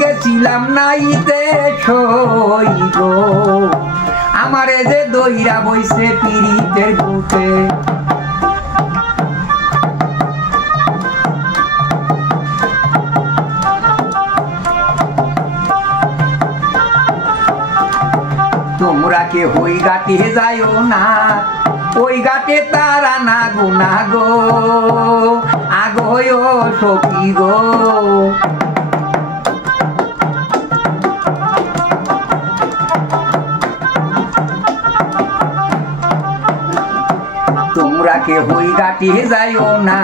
গেছিলাম নাইতে সই গো আমারে যে দইরা বইছে পিরিতের বুকে তোমরা কে হই ঘাটে যাইও না ওই ঘাটে তারা না গুনা গো আগো সখী গো তোমরা কে হই ঘাটে যাইও না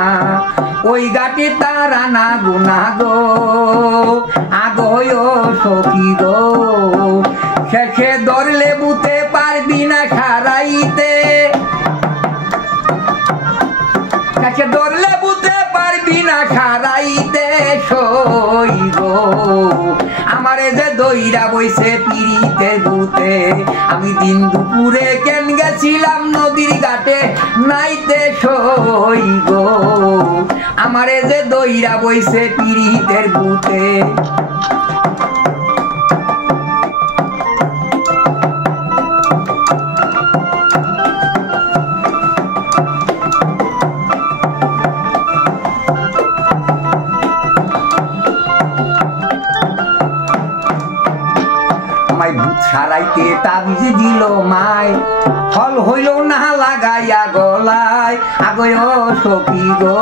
ওই ঘাটে তারা না গুনা গো আগো সখী গো শেষে ধরলে বুতে পারবি না সারাইতে শেষে ধরলে বুতে পারবি না সারাইতে সই গো আমারে যে দইরা বইছে পিরিতের বুতে আমি দিন দুপুরে কেন গেছিলাম নদীর ঘাটে নাইতে সই গো আমারে যে দইরা বইছে পিরিতের বুতে ভূত সারাইতে তাবিজ দিল মায় ফল হইল না লাগাইয়া গলায় আগো সখী গো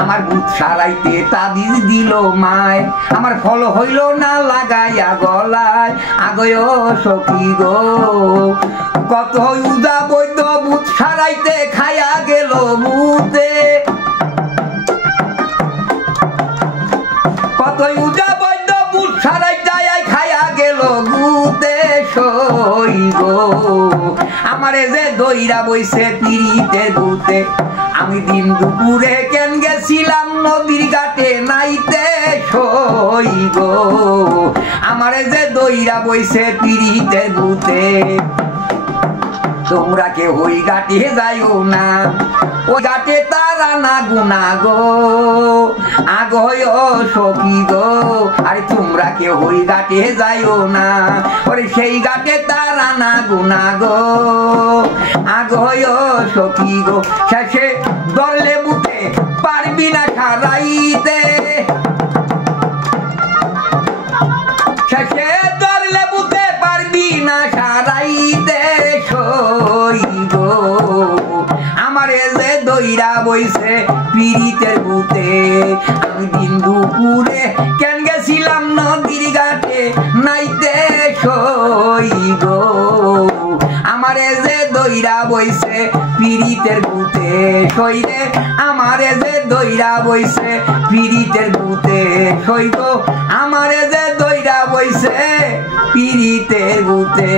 আমার ভূত সারাইতে তাবিজ দিল মায় আমার ফল হইল না লাগাইয়া গলায় আগো সখী গো কত উদা বৈদ্য ভূত সারাইতে খাইয়া গেল মুতে কত উদা বৈদ্য ভূত সারাইতে খাইয়া গেল গুতে সই গো আমারে যে দইরা বইছে পিরিতের বুতে আমি দিন দুপুরে কেন গেছিলাম নদীর ঘাটে নাইতে সই গো আমারে যে দইরা বইছে পিরিতের বুতে তোমরা কে ওই ঘাটে যাইও না ওই ঘাটে তারা না গুনা গো আগো সখী গো আরে তোমরা কে ওই ঘাটে যাইও না ওরে সেই ঘাটে তারা না গুনা গো আগো সখী গো শেষে ধরলে বুতে পারবি না খারাইতে শেষে ধরলে বুতে পারবি না সারাইতে সই গো আমারে যে দইরা বইছে পিরিতের বুতে আমি দিন দুপুরে কেন গেছিলাম নদীর ঘাটে নাইতে সই গো আমারে যে দইরা বইছে পিরিতের বুতে সই রে আমারে যে দইরা বইছে পিরিতের বুতে সই গো আমারে যে দইরা বইছে পিরিতের বুতে